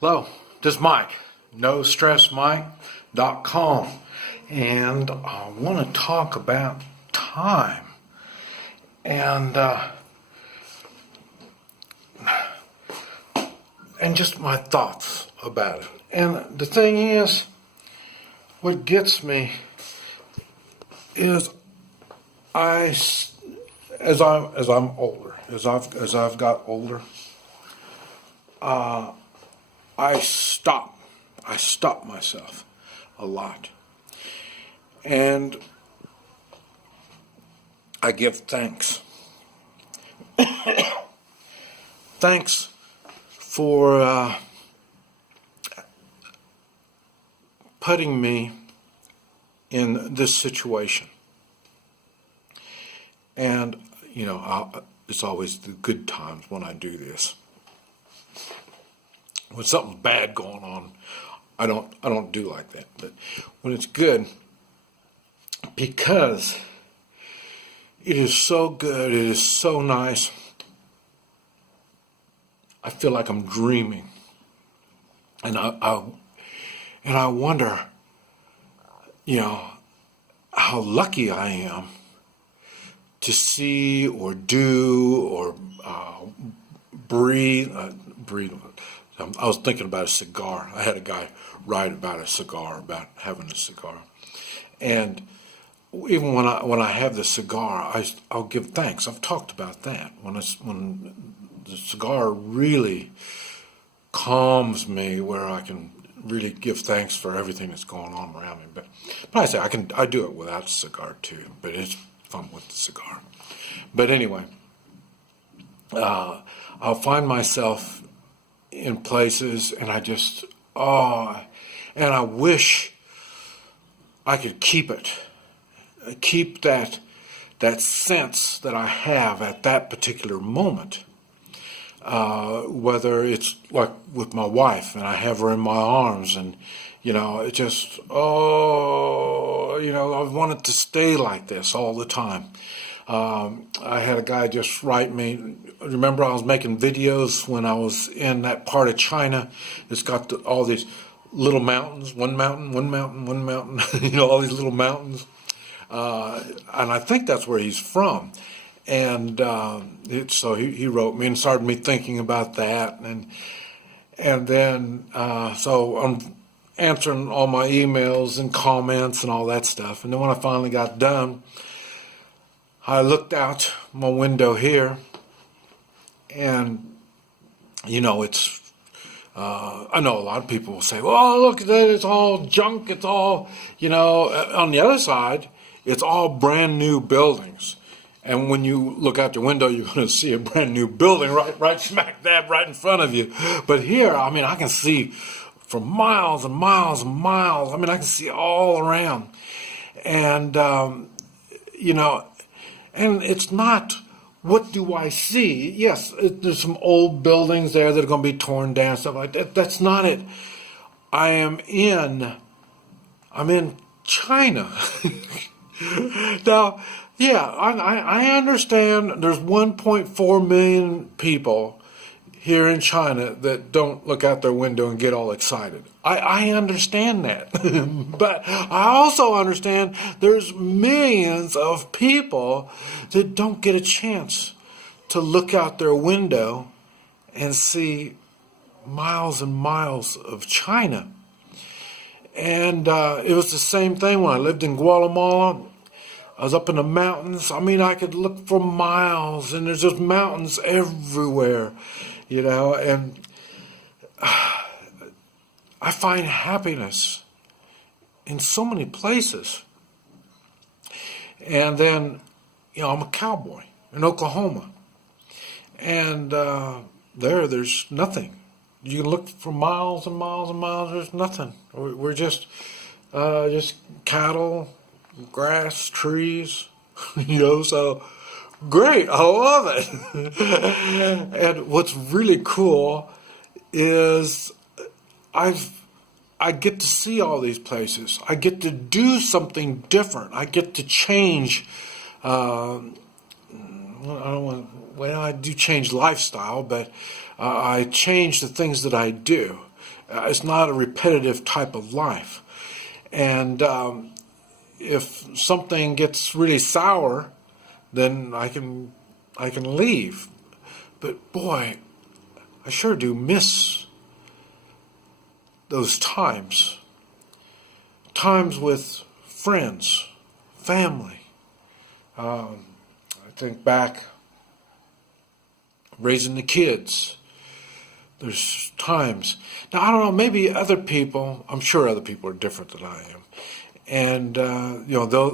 Hello, this is Mike, NoStressMike.com, and I want to talk about time and just my thoughts about it. And the thing is, what gets me is as I'm older, as I've got older, I stop myself a lot, and I give thanks. Thanks for putting me in this situation. And it's always the good times when I do this. When something's bad going on, I don't do like that. But when it's good, because it is so good, it is so nice, I feel like I'm dreaming, and I wonder, how lucky I am to see or do or breathe. I was thinking about a cigar. I had a guy write about a cigar, about having a cigar, and even when I have the cigar, I'll give thanks. I've talked about that. When the cigar really calms me, where I can really give thanks for everything that's going on around me. But I say I do it without the cigar too. But it's fun with the cigar. But anyway, I'll find myself in places, and and I wish I could keep that sense that I have at that particular moment. Whether it's like with my wife, and I have her in my arms, and it just I want it to stay like this all the time. I had a guy just write me. Remember, I was making videos when I was in that part of China. It's got all these little mountains, one mountain, all these little mountains. And I think that's where he's from. And so he wrote me and started me thinking about that. And then so I'm answering all my emails and comments and all that stuff. And then when I finally got done, I looked out my window here, and it's I know a lot of people will say, well, look at that, it's all junk, it's all on the other side, it's all brand new buildings. And when you look out the window, you're going to see a brand new building right smack dab right in front of you. But here, I can see for miles and miles and miles. I can see all around. And and it's not, what do I see? Yes, there's some old buildings there that are going to be torn down, stuff like that. That's not it. I'm in China. Now, yeah, I understand there's 1.4 million people here in China that don't look out their window and get all excited. I understand that. But I also understand there's millions of people that don't get a chance to look out their window and see miles and miles of China. And it was the same thing when I lived in Guatemala. I was up in the mountains. I could look for miles, and there's just mountains everywhere, and I find happiness in so many places. And then, I'm a cowboy in Oklahoma, and there's nothing. You can look for miles and miles and miles. There's nothing. We're just cattle, grass, trees, so great. I love it. And what's really cool is I get to see all these places. I get to do something different. I get to change. I do change lifestyle, but I change the things that I do. It's not a repetitive type of life. And if something gets really sour, then I can leave. But boy, I sure do miss those times. Times with friends, family. I think back raising the kids. There's times. Now, I don't know, maybe other people, I'm sure other people are different than I am. And,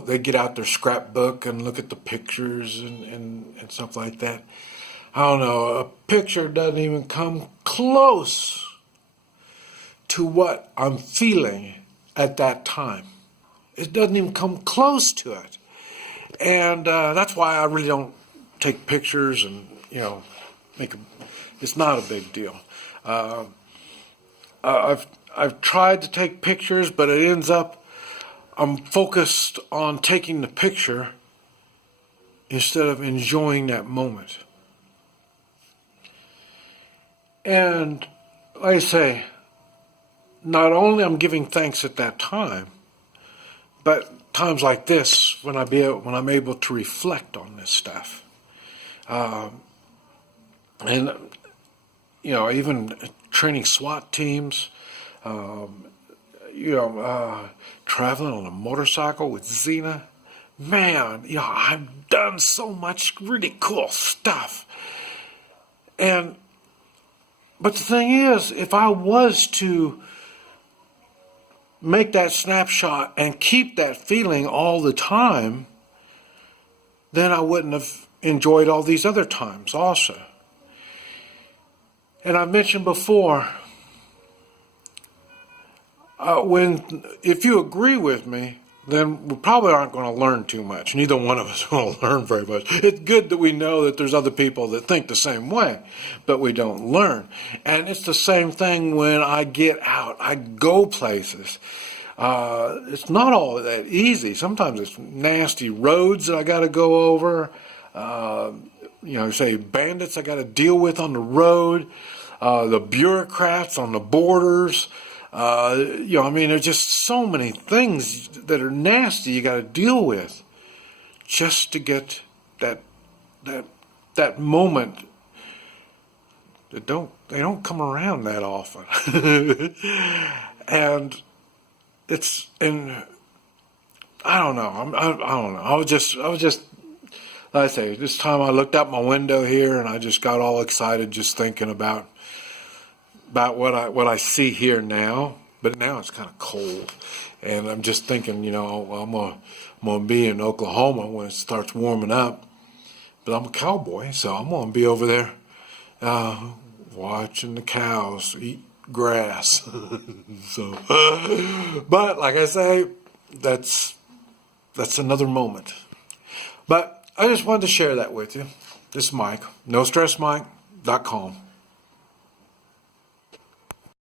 they get out their scrapbook and look at the pictures and stuff like that. I don't know, a picture doesn't even come close to what I'm feeling at that time. It doesn't even come close to it. And that's why I really don't take pictures and, it's not a big deal. I've tried to take pictures, but it ends up I'm focused on taking the picture instead of enjoying that moment. And like I say, not only I'm giving thanks at that time, but times like this when I'm able to reflect on this stuff, and even training SWAT teams, traveling on a motorcycle with Xena, man, I've done so much really cool stuff. But the thing is, if I was to make that snapshot and keep that feeling all the time, then I wouldn't have enjoyed all these other times also. And I've mentioned before, if you agree with me, then we probably aren't going to learn too much. Neither one of us are going to learn very much. It's good that we know that there's other people that think the same way, but we don't learn. And it's the same thing when I get out. I go places. It's not all that easy. Sometimes it's nasty roads that I got to go over. Say bandits I got to deal with on the road. The bureaucrats on the borders. There's just so many things that are nasty you got to deal with just to get that moment that they don't come around that often. And I don't know. I don't know. I was just like I say, this time I looked out my window here and I just got all excited just thinking about what I see here now. But now it's kind of cold, and I'm just thinking, I'm gonna be in Oklahoma when it starts warming up. But I'm a cowboy, so I'm gonna be over there watching the cows eat grass. But like I say, that's another moment. But I just wanted to share that with you. This is Mike, NoStressMike.com.